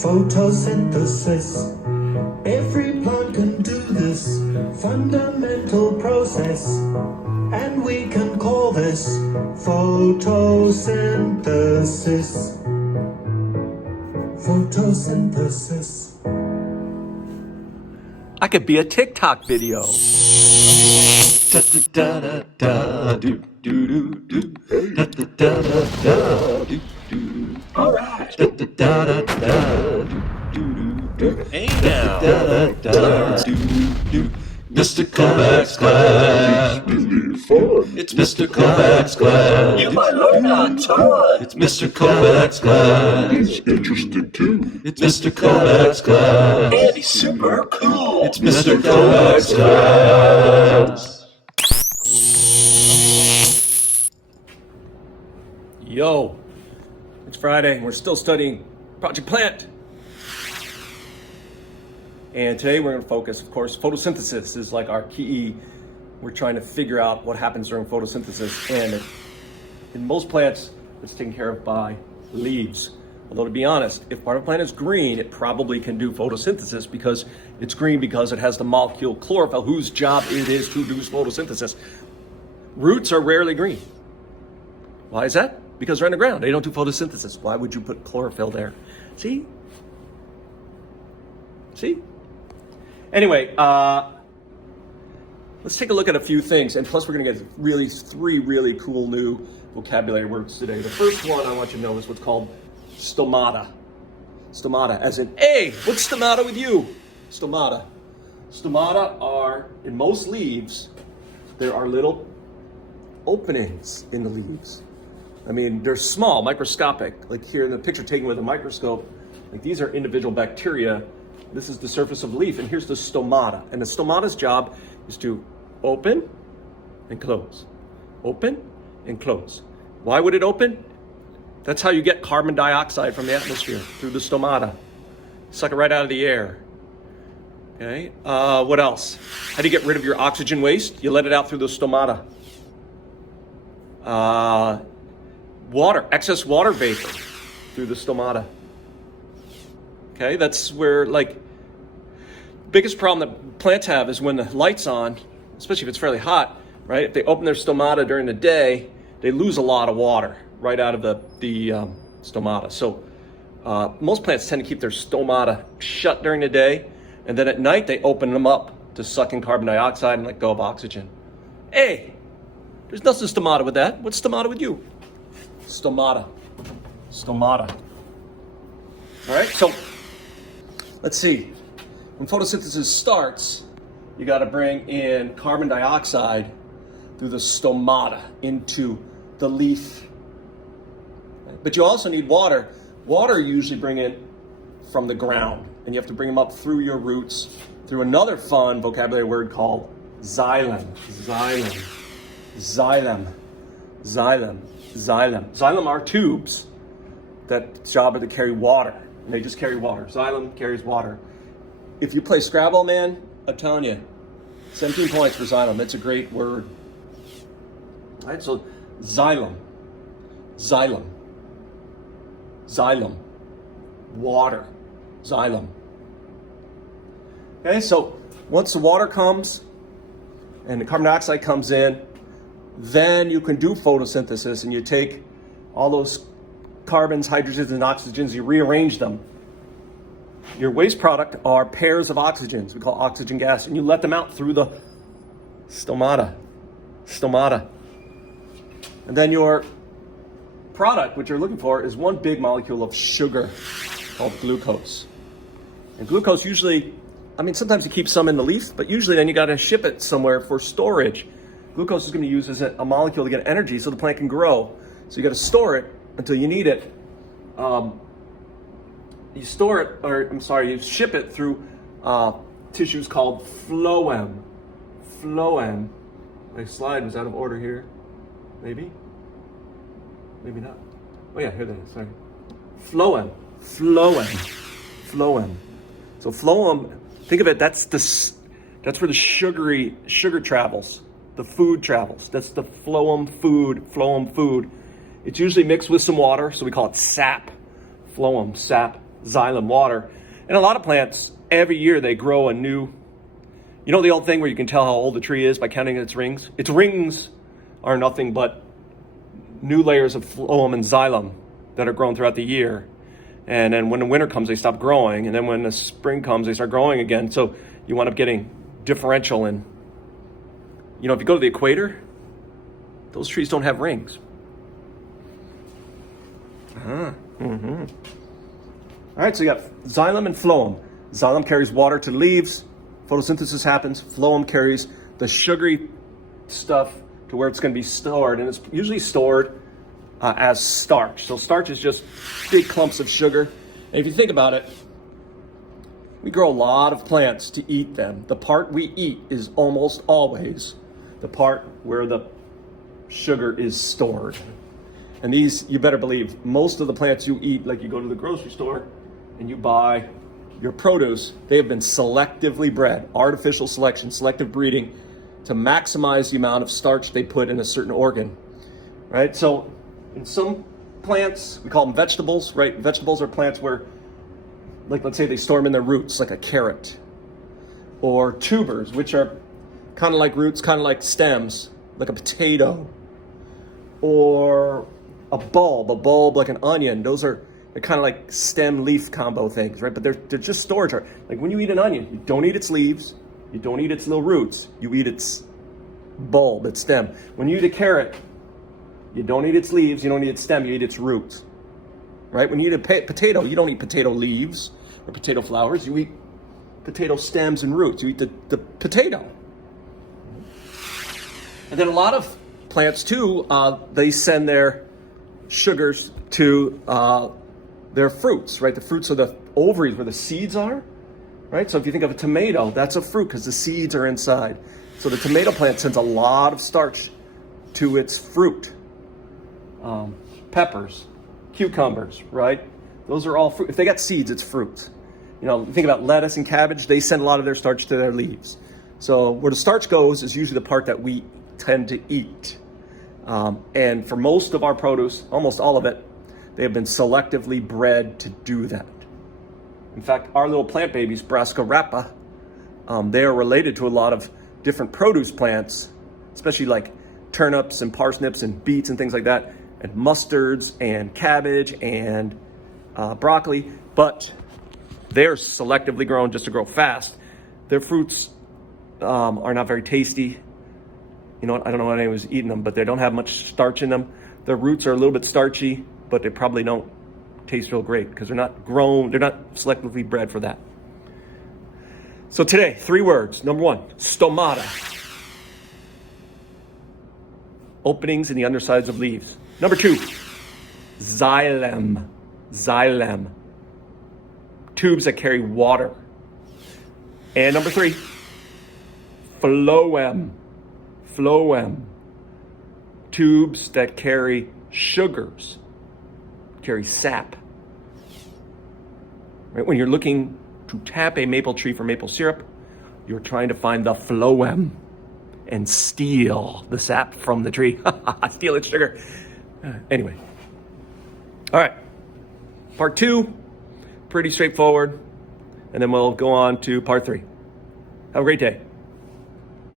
Photosynthesis. Every plant can do this fundamental process, and we can call this photosynthesis. Photosynthesis. I could be a TikTok video. All right. Hey now. Mr. Kovacs class. It's Mr. Kovacs class. You might learn a ton. It's Mr. Kovacs class. It's interesting too. It's Mr. Kovacs class. And he's super cool. It's Mr. Kovacs class. Yo, it's Friday and we're still studying Project Plant. And today we're going to focus, of course, photosynthesis is like our key. We're trying to figure out what happens during photosynthesis. And in most plants, it's taken care of by leaves. Although to be honest, if part of a plant is green, it probably can do photosynthesis because it's green because it has the molecule chlorophyll, whose job it is to do photosynthesis. Roots are rarely green. Why is that? Because they're underground. They don't do photosynthesis. Why would you put chlorophyll there? See? Anyway, let's take a look at a few things. And plus, we're going to get three really cool new vocabulary words today. The first one I want you to know is what's called stomata. Stomata, as in, hey, what's the matter with you? Stomata. Stomata are, in most leaves, there are little openings in the leaves. I mean, they're small, microscopic. Like here in the picture taken with a microscope, like these are individual bacteria. This is the surface of the leaf, and here's the stomata. And the stomata's job is to open and close. Open and close. Why would it open? That's how you get carbon dioxide from the atmosphere, through the stomata. Suck it right out of the air. Okay, what else? How do you get rid of your oxygen waste? You let it out through the stomata. Water, excess water vapor through the stomata. Okay, that's where, like, biggest problem that plants have is when the light's on, especially if it's fairly hot, right? If they open their stomata during the day, they lose a lot of water right out of the stomata. So most plants tend to keep their stomata shut during the day, and then at night they open them up to suck in carbon dioxide and let go of oxygen. Hey, there's nothing stomata with that. What's stomata with you? Stomata. Stomata. All right, so let's see. When photosynthesis starts, you got to bring in carbon dioxide through the stomata into the leaf. But you also need water. Water you usually bring in from the ground, and you have to bring them up through your roots through another fun vocabulary word called xylem. Xylem. Xylem. Xylem. Xylem. Xylem are tubes that job is to carry water. And they just carry water. Xylem carries water. If you play Scrabble, man, I'm telling you, 17 points for xylem. That's a great word. All right, so xylem. Xylem. Xylem. Water. Xylem. Okay, so once the water comes and the carbon dioxide comes in, then you can do photosynthesis, and you take all those carbons, hydrogens, and oxygens, you rearrange them. Your waste product are pairs of oxygens, we call oxygen gas, and you let them out through the stomata. Stomata. And then your product, what you're looking for, is one big molecule of sugar called glucose. And glucose usually, I mean, sometimes you keep some in the leaf, but usually then you got to ship it somewhere for storage. Glucose is going to be used as a molecule to get energy so the plant can grow. So you got to store it until you need it. You ship it through tissues called phloem. Phloem. My slide was out of order here. Maybe not. Oh yeah, here that is, sorry. Phloem. So phloem, think of it, that's where the sugar travels. The food travels. That's the phloem food. It's usually mixed with some water, so we call it sap. Phloem, sap. xylem water. And a lot of plants, every year they grow a new, you know the old thing where you can tell how old a tree is by counting its rings? Its rings are nothing but new layers of phloem and xylem that are grown throughout the year. And then when the winter comes, they stop growing. And then when the spring comes, they start growing again. So you wind up getting differential. And, you know, if you go to the equator, those trees don't have rings. All right, so you got xylem and phloem. Xylem carries water to the leaves. Photosynthesis happens. Phloem carries the sugary stuff to where it's going to be stored. And it's usually stored as starch. So starch is just big clumps of sugar. And if you think about it, we grow a lot of plants to eat them. The part we eat is almost always the part where the sugar is stored. And these, you better believe, most of the plants you eat, like you go to the grocery store and you buy your produce, they have been selectively bred, artificial selection, selective breeding, to maximize the amount of starch they put in a certain organ, right? So in some plants, we call them vegetables, right? Vegetables are plants where, like, let's say they store them in their roots, like a carrot, or tubers, which are kind of like roots, kind of like stems, like a potato, or a bulb like an onion. They're kind of like stem leaf combo things, right? But they're just storage. Like when you eat an onion, you don't eat its leaves, you don't eat its little roots, you eat its bulb, its stem. When you eat a carrot, you don't eat its leaves, you don't eat its stem, you eat its roots, right? When you eat a potato, you don't eat potato leaves or potato flowers, you eat potato stems and roots. You eat the potato. And then a lot of plants too, they send their sugars to their fruits, right? The fruits are the ovaries where the seeds are, right? So if you think of a tomato, that's a fruit because the seeds are inside. So the tomato plant sends a lot of starch to its fruit. Peppers, cucumbers, right? Those are all fruit. If they got seeds, it's fruit. You know, think about lettuce and cabbage, they send a lot of their starch to their leaves. So where the starch goes is usually the part that we tend to eat. And for most of our produce, almost all of it, they have been selectively bred to do that. In fact, our little plant babies, Brassica rapa, they are related to a lot of different produce plants, especially like turnips and parsnips and beets and things like that, and mustards and cabbage and broccoli, but they're selectively grown just to grow fast. Their fruits are not very tasty. You know what, I don't know when anyone was eating them, but they don't have much starch in them. Their roots are a little bit starchy, but they probably don't taste real great because they're not grown, they're not selectively bred for that. So today, 3 words. Number 1, stomata. Openings in the undersides of leaves. Number 2, xylem. Xylem. Tubes that carry water. And number 3, phloem. Phloem. Tubes that carry sugars, carry sap. Right? When you're looking to tap a maple tree for maple syrup, you're trying to find the phloem and steal the sap from the tree. Steal its sugar. Anyway. All right. Part 2, pretty straightforward. And then we'll go on to part 3. Have a great day.